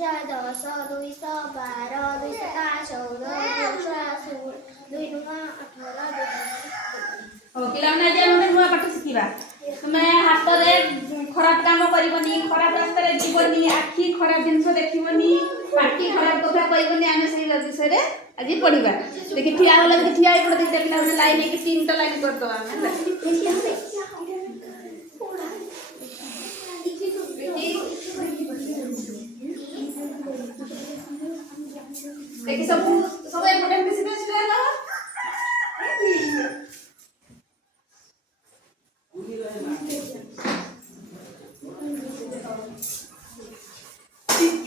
ଦଶ ଦୁଇ ବାର ଦୁଇ ସତା 14 ଦୁଇ ନୂଆ 18 ପିଲାମାନେ ଆଜି ଆମେ ନୂଆ ପାଠ ଶିଖିବା। ତୁମେ ହାତରେ ଖରାପ କାମ କରିବନି, ଖରାପ ରାସ୍ତାରେ ଯିବନି, ଆଖି ଖରାପ ଜିନିଷ ଦେଖିବନି, ପାଟି ଖରାପ କଥା କହିବନି। ଆମେ ସେଇ ବିଷୟରେ ଆଜି ପଢିବା। ଦେଖି ଠିଆ ହେଲା ଦେଖି ଠିଆ ହେଇ ପଡେ ଦିଟା ପିଲାମାନେ ଲାଇନ ହେଇକି 3ଟା ଲାଇନ କରିଦବା ଆମେ। देखि सब एपटे मिसी मिसी रहला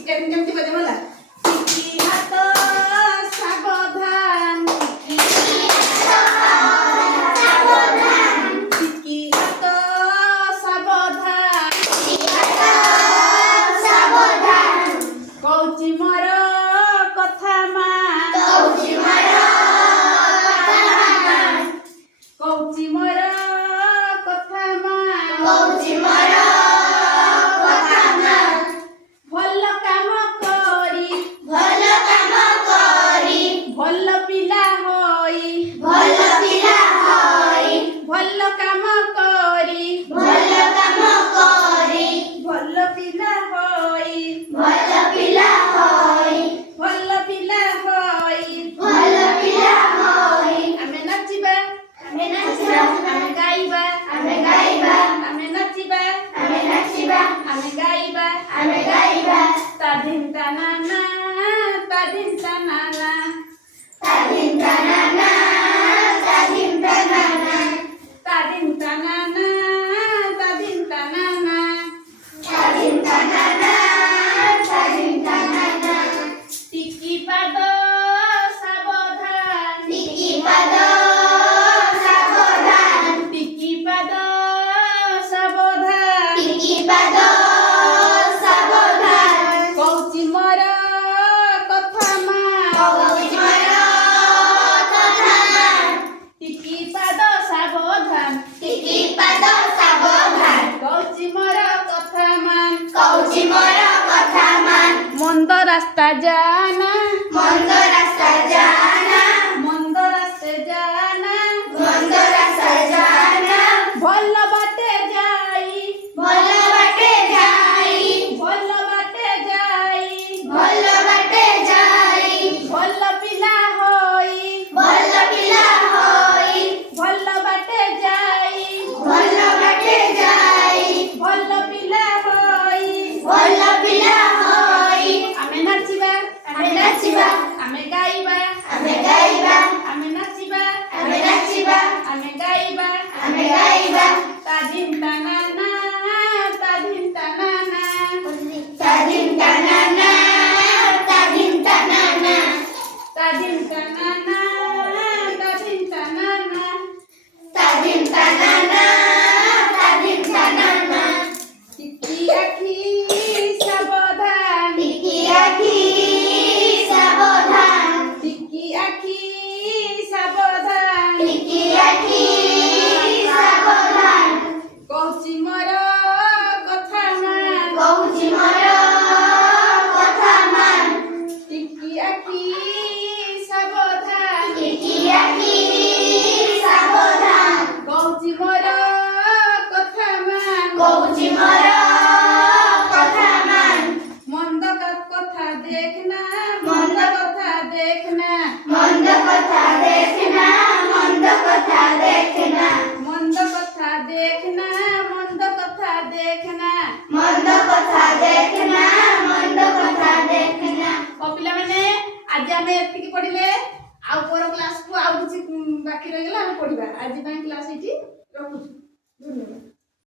केमती बजे मला की हाथ सावधान की हाथ सावधान कौची मोर कथा मा कौची मोर कथा मा भल काम करी भल पिला होई भल काम करी भल पिला होई भल पिला होई आमे नाचिबा आमे गाइबा आमे नाचिबा आमे गाइबा तादिन तानाना तादिन तानाना तादिन तानाना तादिन तानाना तादिन तानाना तादिन तानाना तादिन तानाना तादिन तानाना टिकी पाद सावधान टिकी पाद सावधान कौची मोर कथा मा टिकी पाद सावधान कौची मोर कथा मान मंद रास्ता जाना मंद रास्ते जाना भल बाटे जाई भल पिला होई भल बाटे जाई भल पिला होई आमे नाचिबा आमे गाइबा आमे नाचिबा आमे गाइबा तादिन तानाना तादिन तानाना तादिन तानाना तादिन तानाना तादिन तानाना तादिन तानाना तादिन तानाना तादिन तानाना टिकी आखी सावधान टिकी आखी सावधान कौची मोर कथा मान टिकी आखी सावधान कौची मोर कथा मान मंद कथा देखना मंद कथा देखना मंद कथा देखना पिला माने आज आमे एतिकी पढिले आ ऊपर क्लास को आ किछि बाकी रह गेला आमे पढिबा आज क्लास एठी रखु धन्यवाद।